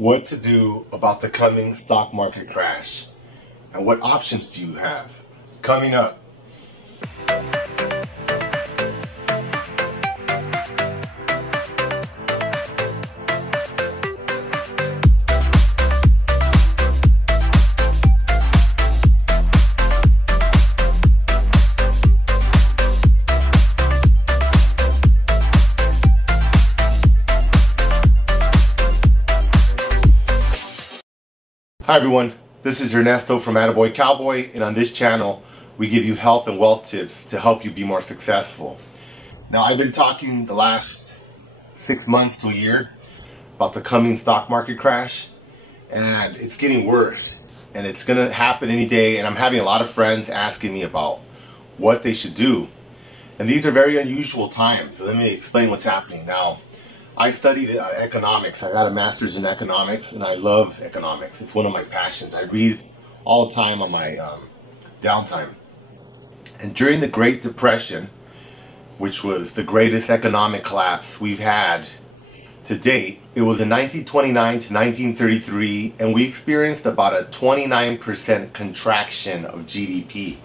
what to do about the coming stock market crash, and what options do you have? Coming up. Hi everyone, this is Ernesto from AttaBoyCowBoy, and on this channel we give you health and wealth tips to help you be more successful. Now, I've been talking the last 6 months to a year about the coming stock market crash, and it's getting worse and it's gonna happen any day, and I'm having a lot of friends asking me about what they should do. And these are very unusual times, so let me explain what's happening. Now, I studied economics. I got a master's in economics, and I love economics. It's one of my passions. I read all the time on my downtime. And during the Great Depression, which was the greatest economic collapse we've had to date, it was in 1929 to 1933, and we experienced about a 29% contraction of GDP.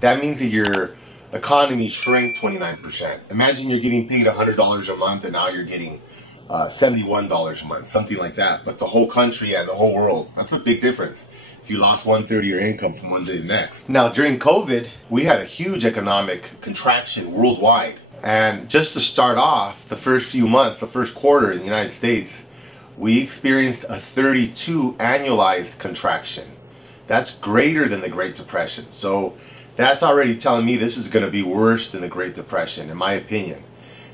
That means that your economy shrank 29%. Imagine you're getting paid $100 a month and now you're getting $71 a month, something like that. But the whole country and the whole world, that's a big difference if you lost 1/3 of your income from one day to the next. Now, during COVID, we had a huge economic contraction worldwide. And just to start off, the first few months, the first quarter in the United States, we experienced a 32 annualized contraction. That's greater than the Great Depression. So that's already telling me this is going to be worse than the Great Depression, in my opinion.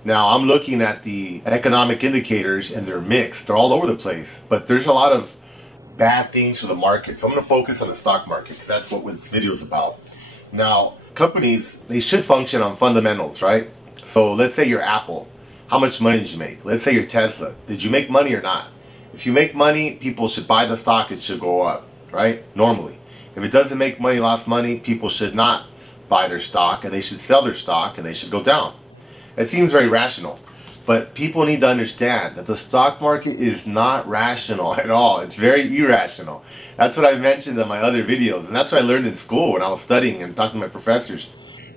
Now, I'm looking at the economic indicators and they're mixed. They're all over the place, but there's a lot of bad things for the market. So I'm going to focus on the stock market because that's what this video is about. Now, companies, they should function on fundamentals, right? So let's say you're Apple. How much money did you make? Let's say you're Tesla. Did you make money or not? If you make money, people should buy the stock. It should go up, right? Normally. If it doesn't make money, lost money, people should not buy their stock, and they should sell their stock, and they should go down. It seems very rational, but people need to understand that the stock market is not rational at all. It's very irrational. That's what I mentioned in my other videos, and that's what I learned in school when I was studying and talking to my professors,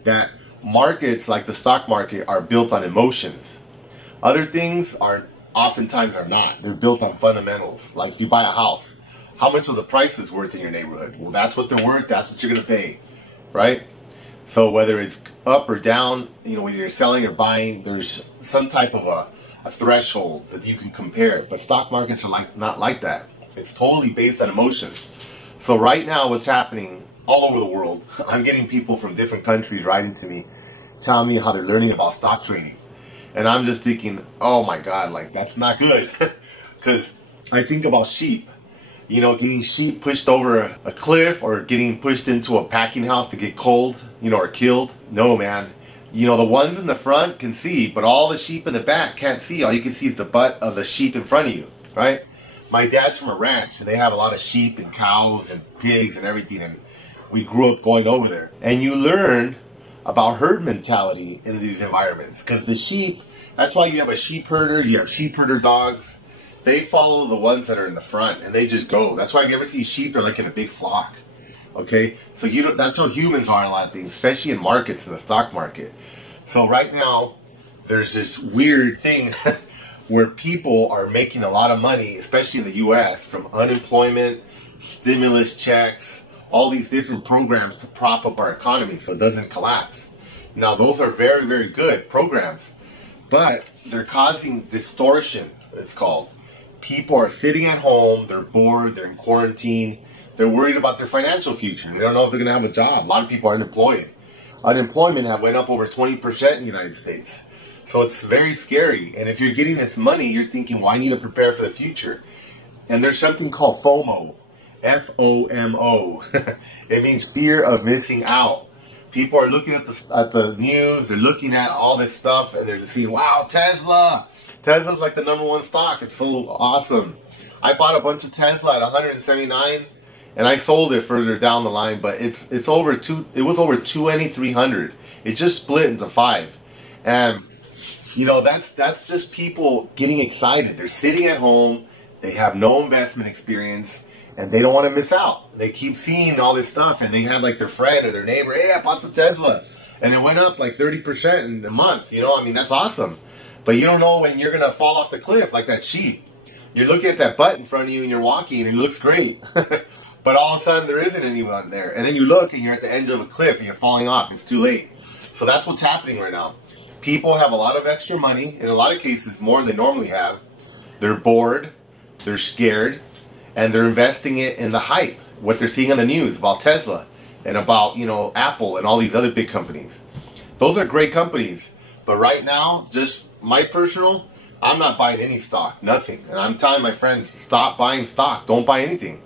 that markets like the stock market are built on emotions. Other things oftentimes are not. They're built on fundamentals. Like if you buy a house, how much of the price is worth in your neighborhood? Well, that's what they're worth. That's what you're going to pay, right? So whether it's up or down, whether you're selling or buying, there's some type of a threshold that you can compare. But stock markets are not like that. It's totally based on emotions. So right now, what's happening all over the world, I'm getting people from different countries writing to me, telling me how they're learning about stock trading. And I'm just thinking, oh my God, like that's not good. Because I think about sheep. Getting sheep pushed over a cliff or getting pushed into a packing house to get cold, or killed. No, man. The ones in the front can see, but all the sheep in the back can't see. All you can see is the butt of the sheep in front of you, right? My dad's from a ranch, and they have a lot of sheep and cows and pigs and everything, and we grew up going over there. And you learn about herd mentality in these environments, because the sheep, that's why you have a sheep herder, you have sheep herder dogs. They follow the ones that are in the front, and they just go. That's why you ever see sheep, they're like in a big flock. Okay, so that's how humans are in a lot of things, especially in markets, in the stock market. So right now, there's this weird thing where people are making a lot of money, especially in the US, from unemployment, stimulus checks, all these different programs to prop up our economy so it doesn't collapse. Now, those are very, very good programs, but they're causing distortion, it's called. People are sitting at home, they're bored, they're in quarantine, they're worried about their financial future. They don't know if they're going to have a job. A lot of people are unemployed. Unemployment went up over 20% in the United States. So it's very scary. And if you're getting this money, you're thinking, well, I need to prepare for the future. And there's something called FOMO. F-O-M-O. It means fear of missing out. People are looking at the news, they're looking at all this stuff, and they're seeing, wow, Tesla. Tesla's like the number1 stock. It's so awesome. I bought a bunch of Tesla at 179, and I sold it further down the line. But it was over 2,300. It just split into 5, and that's just people getting excited. They're sitting at home. They have no investment experience, and they don't want to miss out. They keep seeing all this stuff, and they have like their friend or their neighbor, hey, I bought some Tesla, and it went up like 30% in a month. You know, I mean, that's awesome. But you don't know when you're going to fall off the cliff like that sheep. You're looking at that butt in front of you and you're walking and it looks great. But all of a sudden there isn't anyone there. And then you look and you're at the edge of a cliff and you're falling off. It's too late. So that's what's happening right now. People have a lot of extra money, in a lot of cases more than they normally have. They're bored, they're scared, and they're investing it in the hype. What they're seeing on the news about Tesla and about, you know, Apple and all these other big companies. Those are great companies. But right now, just my personal, I'm not buying any stock, nothing. And I'm telling my friends, stop buying stock, don't buy anything.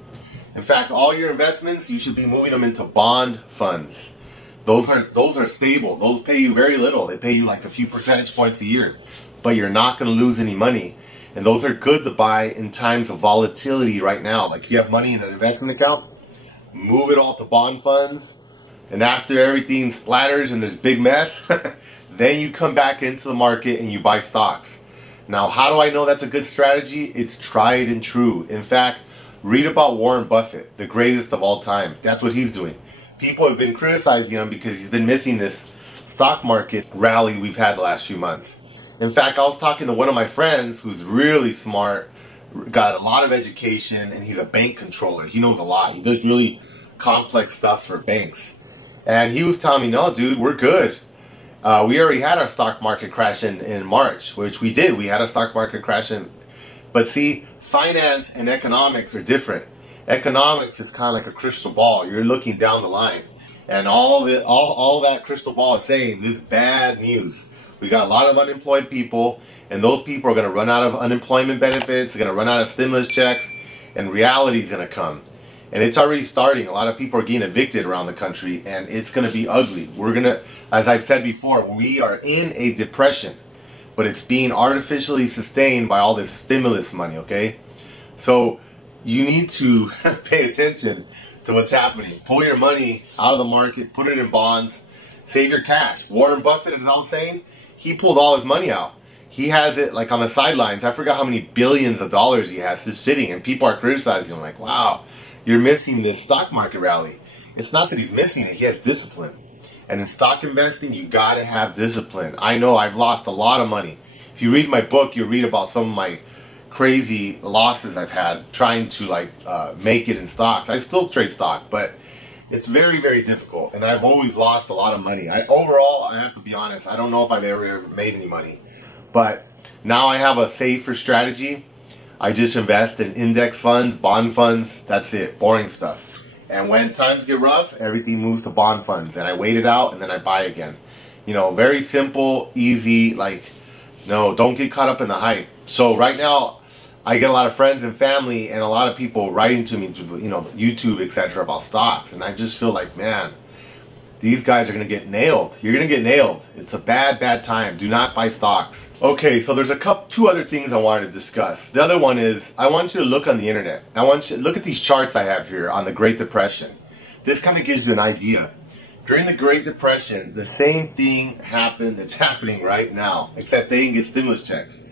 In fact, all your investments, you should be moving them into bond funds. Those are stable. Those pay you very little. They pay you like a few percentage points a year, but you're not going to lose any money. And those are good to buy in times of volatility right now. Like you have money in an investment account, move it all to bond funds. And after everything splatters and there's big mess, then you come back into the market and you buy stocks. Now, how do I know that's a good strategy? It's tried and true. In fact, read about Warren Buffett, the greatest of all time. That's what he's doing. People have been criticizing him because he's been missing this stock market rally we've had the last few months. In fact, I was talking to one of my friends who's really smart, got a lot of education, and he's a bank controller. He knows a lot. He does really complex stuff for banks. And he was telling me, no, dude, we're good. We already had our stock market crash in March, which we did. We had a stock market crash but see, finance and economics are different. Economics is kind of like a crystal ball. You're looking down the line. And all that crystal ball is saying this is bad news. We got a lot of unemployed people, and those people are going to run out of unemployment benefits, they're going to run out of stimulus checks, and reality is going to come. And it's already starting. A lot of people are getting evicted around the country, and it's going to be ugly. We're going to, as I've said before, we are in a depression, but it's being artificially sustained by all this stimulus money, okay? So you need to pay attention to what's happening. Pull your money out of the market, put it in bonds, save your cash. Warren Buffett, as I was saying, he pulled all his money out. He has it like on the sidelines. I forgot how many billions of dollars he has just sitting, and people are criticizing him like, wow, you're missing this stock market rally. It's not that he's missing it, he has discipline. And in stock investing, you gotta have discipline. I know I've lost a lot of money. If you read my book, you'll read about some of my crazy losses I've had trying to like make it in stocks. I still trade stock, but it's very, very difficult. And I've always lost a lot of money. Overall, I have to be honest, I don't know if I've ever made any money. But now I have a safer strategy. I just invest in index funds, bond funds, that's it, boring stuff. And when times get rough, everything moves to bond funds. And I wait it out and then I buy again. You know, very simple, easy, like, no, don't get caught up in the hype. So right now, I get a lot of friends and family and a lot of people writing to me through, you know, YouTube, etc. about stocks. And I just feel like, man, these guys are going to get nailed. You're going to get nailed. It's a bad, bad time. Do not buy stocks. Okay, so there's two other things I wanted to discuss. The other one is, I want you to look on the internet. I want you to look at these charts I have here on the Great Depression. This kind of gives you an idea. During the Great Depression, the same thing happened that's happening right now, except they didn't get stimulus checks.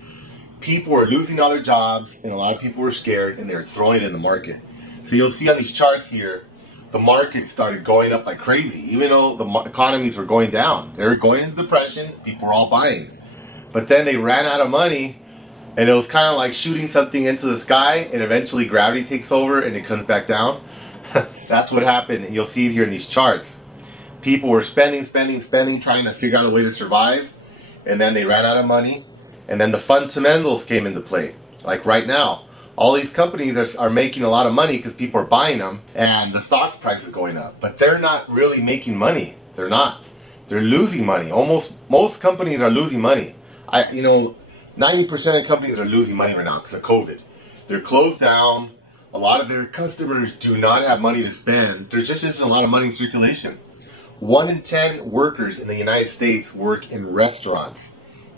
People were losing all their jobs, and a lot of people were scared, and they were throwing it in the market. So you'll see on these charts here, the market started going up like crazy, even though the economies were going down. They were going into depression, people were all buying. But then they ran out of money, and it was kind of like shooting something into the sky, and eventually gravity takes over, and it comes back down. That's what happened, and you'll see it here in these charts. People were spending, trying to figure out a way to survive, and then they ran out of money, and then the fundamentals came into play. Like right now, all these companies are making a lot of money because people are buying them, and the stock price is going up. But they're not really making money. They're not. They're losing money. Most companies are losing money. 90% of companies are losing money right now because of COVID. They're closed down. A lot of their customers do not have money to spend. There just isn't a lot of money in circulation. 1 in 10 workers in the United States work in restaurants.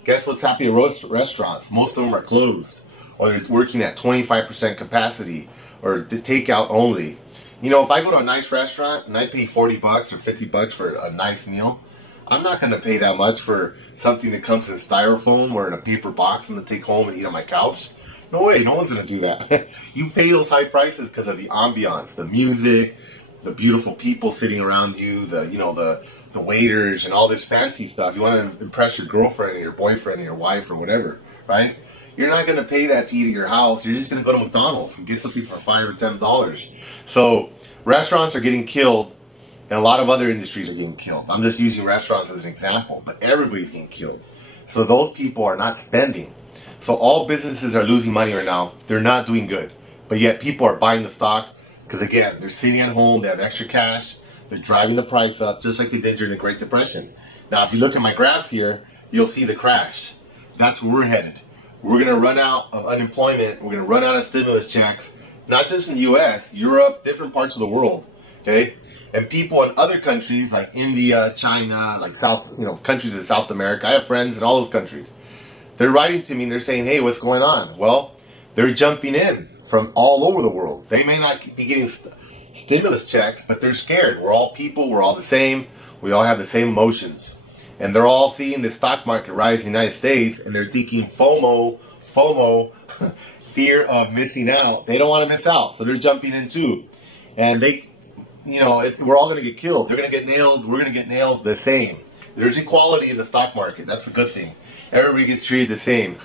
Guess what's happening in restaurants? Most of them are closed, or they're working at 25% capacity, or the takeout only. You know, if I go to a nice restaurant and I pay 40 bucks or 50 bucks for a nice meal, I'm not going to pay that much for something that comes in styrofoam or in a paper box I'm going to take home and eat on my couch. No way, no one's gonna do that. You pay those high prices because of the ambiance, the music, the beautiful people sitting around you, the waiters and all this fancy stuff. You want to impress your girlfriend or your boyfriend or your wife or whatever, right? You're not gonna pay that to eat at your house. You're just gonna go to McDonald's and get something for $5 or $10. So restaurants are getting killed, and a lot of other industries are getting killed. I'm just using restaurants as an example, but everybody's getting killed. So those people are not spending. So all businesses are losing money right now. They're not doing good. But yet people are buying the stock because, again, they're sitting at home, they have extra cash, they're driving the price up just like they did during the Great Depression. Now, if you look at my graphs here, you'll see the crash. That's where we're headed. We're going to run out of unemployment. We're going to run out of stimulus checks, not just in the US, Europe, different parts of the world, okay? And people in other countries like India, China, like countries in South America, I have friends in all those countries. They're writing to me and they're saying, hey, what's going on? Well, they're jumping in from all over the world. They may not be getting stimulus checks, but they're scared. We're all people, we're all the same. We all have the same emotions. And they're all seeing the stock market rise in the United States, and they're thinking FOMO, fear of missing out. They don't want to miss out, so they're jumping in too. And we're all going to get killed. They're going to get nailed. We're going to get nailed the same. There's equality in the stock market. That's a good thing. Everybody gets treated the same.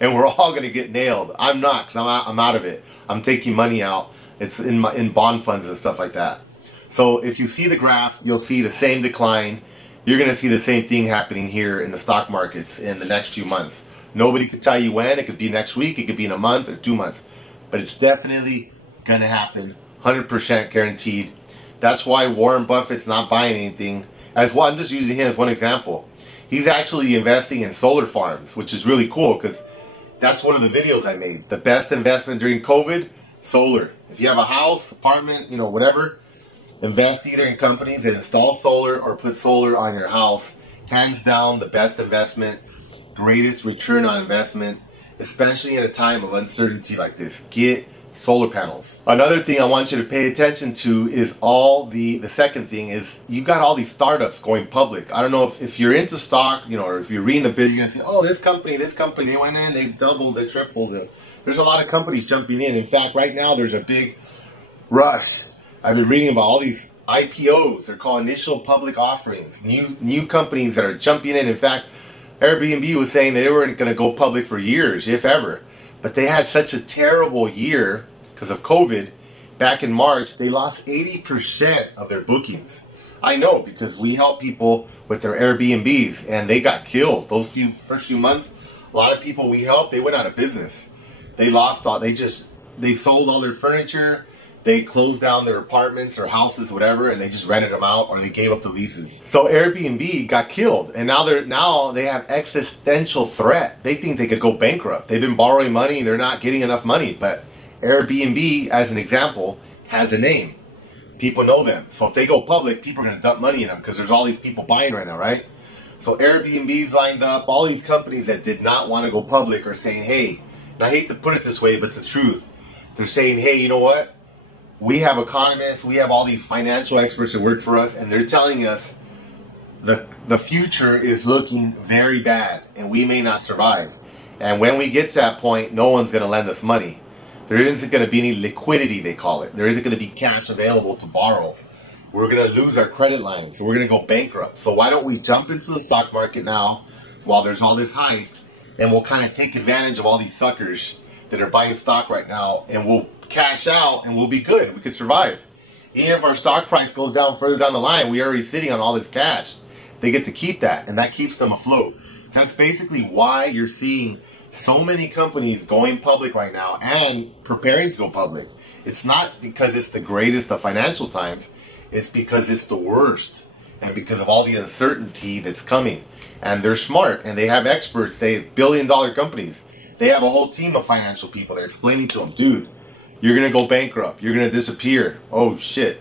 And we're all going to get nailed. I'm not, because I'm out of it. I'm taking money out. It's in bond funds and stuff like that. So if you see the graph, you'll see the same decline. You're going to see the same thing happening here in the stock markets in the next few months. Nobody could tell you when. It could be next week. It could be in a month or 2 months. But it's definitely going to happen. 100% guaranteed. That's why Warren Buffett's not buying anything. I'm just using him as one example. He's actually investing in solar farms, which is really cool because that's one of the videos I made. The best investment during COVID, solar. If you have a house, apartment, whatever, invest either in companies that install solar or put solar on your house. Hands down, the best investment, greatest return on investment, especially in a time of uncertainty like this. Get solar panels. Another thing I want you to pay attention to is the second thing is you got all these startups going public. I don't know if you're into stock, or if you're reading the bid, you're gonna say, oh, this company, they went in, they doubled, they tripled. There's a lot of companies jumping in. In fact, right now there's a big rush. I've been reading about all these IPOs. They're called initial public offerings. New companies that are jumping in. In fact, Airbnb was saying they weren't going to go public for years, if ever. But they had such a terrible year because of COVID. Back in March, they lost 80% of their bookings. I know because we help people with their Airbnbs and they got killed. Those first few months, a lot of people we helped, they went out of business. They lost all, they sold all their furniture. They closed down their apartments or houses, whatever, and they just rented them out or they gave up the leases. So Airbnb got killed, and now they have existential threat. They think they could go bankrupt. They've been borrowing money, they're not getting enough money. But Airbnb, as an example, has a name. People know them. So if they go public, people are going to dump money in them because there's all these people buying right now, right? So Airbnb's lined up. All these companies that did not want to go public are saying, hey, and I hate to put it this way, but it's the truth. They're saying, hey, you know what? We have economists, we have all these financial experts that work for us, and they're telling us the future is looking very bad, and we may not survive. And when we get to that point, no one's going to lend us money. There isn't going to be any liquidity, they call it. There isn't going to be cash available to borrow. We're going to lose our credit lines, so we're going to go bankrupt. So why don't we jump into the stock market now while there's all this hype, and we'll kind of take advantage of all these suckers that are buying stock right now, and we'll cash out and we'll be good. We could survive. Even if our stock price goes down further down the line, we're already sitting on all this cash. They get to keep that, and that keeps them afloat. That's basically why you're seeing so many companies going public right now and preparing to go public. It's not because it's the greatest of financial times. It's because it's the worst, and because of all the uncertainty that's coming. And they're smart, and they have experts. They have billion-dollar companies. They have a whole team of financial people. They're explaining to them, dude, you're going to go bankrupt. You're going to disappear. Oh, shit.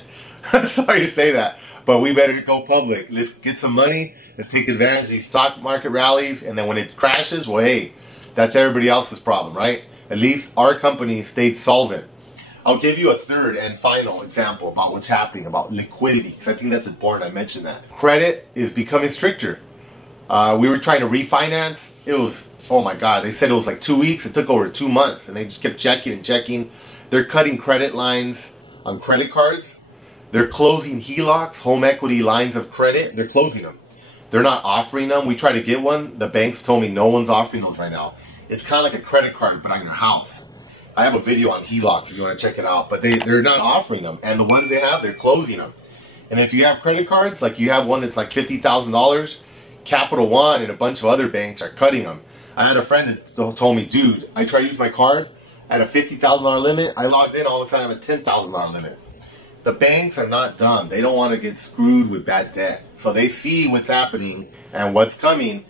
Sorry to say that. But we better go public. Let's get some money. Let's take advantage of these stock market rallies. And then when it crashes, well, hey, that's everybody else's problem, right? At least our company stayed solvent. I'll give you a third and final example about what's happening, about liquidity, because I think that's important. I mentioned that. Credit is becoming stricter. We were trying to refinance. It was oh my God, they said it was like 2 weeks. It took over 2 months, and they just kept checking and checking. They're cutting credit lines on credit cards. They're closing HELOCs, home equity lines of credit. They're closing them. They're not offering them. We tried to get one. The banks told me no one's offering those right now. It's kind of like a credit card, but on your house. I have a video on HELOCs if you want to check it out, but they're not offering them. And the ones they have, they're closing them. And if you have credit cards, like you have one that's like $50,000, Capital One and a bunch of other banks are cutting them. I had a friend that told me, dude, I tried to use my card. I had a $50,000 limit. I logged in, all of a sudden I have a $10,000 limit. The banks are not dumb. They don't want to get screwed with bad debt. So they see what's happening and what's coming,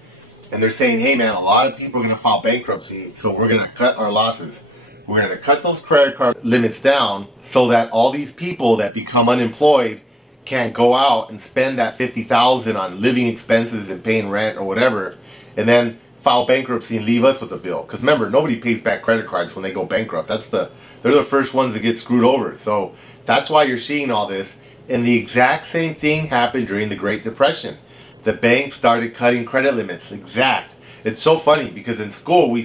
and they're saying, hey man, a lot of people are going to file bankruptcy, so we're going to cut our losses. We're going to cut those credit card limits down so that all these people that become unemployed can't go out and spend that $50,000 on living expenses and paying rent or whatever, and then file bankruptcy and leave us with the bill. Because remember, nobody pays back credit cards when they go bankrupt. They're the first ones that get screwed over. So that's why you're seeing all this. And the exact same thing happened during the Great Depression. The banks started cutting credit limits. Exact. It's so funny because in school we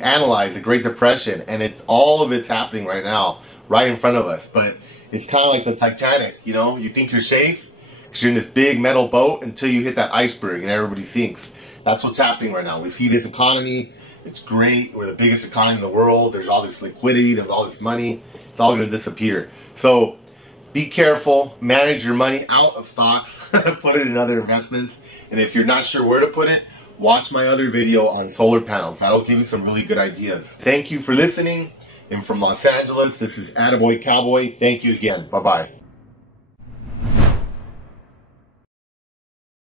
analyze the Great Depression, and all of it's happening right now, right in front of us. But it's kind of like the Titanic, you know? You think you're safe because you're in this big metal boat until you hit that iceberg and everybody sinks. That's what's happening right now. We see this economy. It's great. We're the biggest economy in the world. There's all this liquidity. There's all this money. It's all going to disappear. So be careful. Manage your money out of stocks. Put it in other investments. And if you're not sure where to put it, watch my other video on solar panels. That'll give you some really good ideas. Thank you for listening. And from Los Angeles, this is AttaBoyCowBoy. Thank you again. Bye-bye.